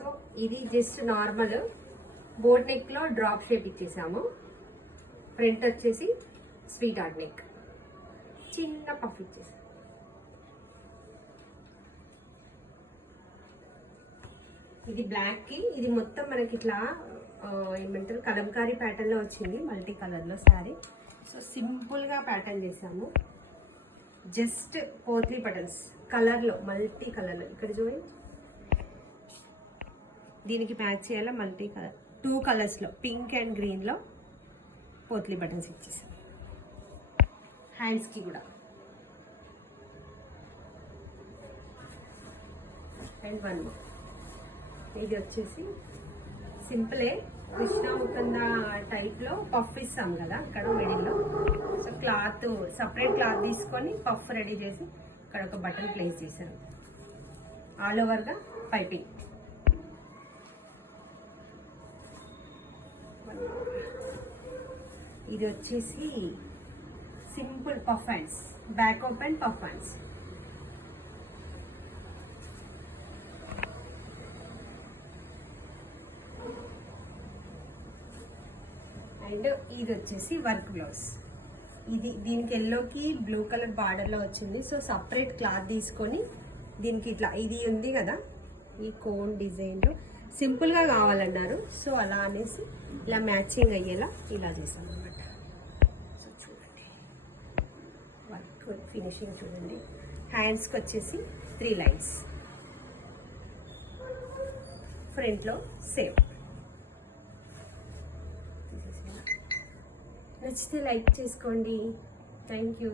So ఇది just normal boat నెక్లో drop shape ఇచ్చేసాము. ఫ్రంట్ వచ్చేసి స్వీట్ హార్ట్ నెక్, చిన్న పఫ్ ఇచ్చేసాము. ఇది బ్లాక్కి, ఇది మొత్తం మనకి ఇట్లా ఏమంటారు కలంకారీ ప్యాటర్న్లో వచ్చింది, మల్టీ కలర్లో శారీ. సో సింపుల్గా ప్యాటర్న్ చేసాము. జస్ట్ పోత్లీ బటన్స్ కలర్లో, మల్టీ కలర్లో. ఇక్కడ చూడండి, దీనికి మ్యాచ్ చేయాలా మల్టీ కలర్ 2 కలర్స్లో, పింక్ అండ్ గ్రీన్లో పోత్లీ బటన్స్ ఇచ్చేసాం. హ్యాండ్స్కి కూడా. And 1 more. ఇది వచ్చేసి సింపులే, కృష్ణ ముకుంద టైప్లో పఫ్ ఇస్తాం కదా ఇక్కడ మిడిల్లో. సో క్లాత్ సపరేట్ క్లాత్ తీసుకొని పఫ్ రెడీ చేసి ఇక్కడ ఒక బటన్ ప్లేస్ చేశారు. ఆల్ ఓవర్గా పైపింగ్. ఇది వచ్చేసి simple puff hands, back open puff hands. And ఇది వచ్చేసి వర్క్ బ్లౌజ్. దీనికి ఎల్లోకి బ్లూ కలర్ బార్డర్లో వచ్చింది. సో సపరేట్ క్లాత్ తీసుకొని దీనికి ఇట్లా, ఇది ఉంది కదా ఈ కోన్ డిజైన్లో సింపుల్గా కావాలన్నారు. సో అలా అనేసి ఇలా మ్యాచింగ్ అయ్యేలా ఇలా చేసాం అనమాట. సో చూడండి వర్క్ ఫినిషింగ్ చూడండి. హ్యాండ్స్కి వచ్చేసి 3 లైన్స్, ఫ్రంట్లో సేమ్. నచ్చితే లైక్ చేసుకోండి. Thank you.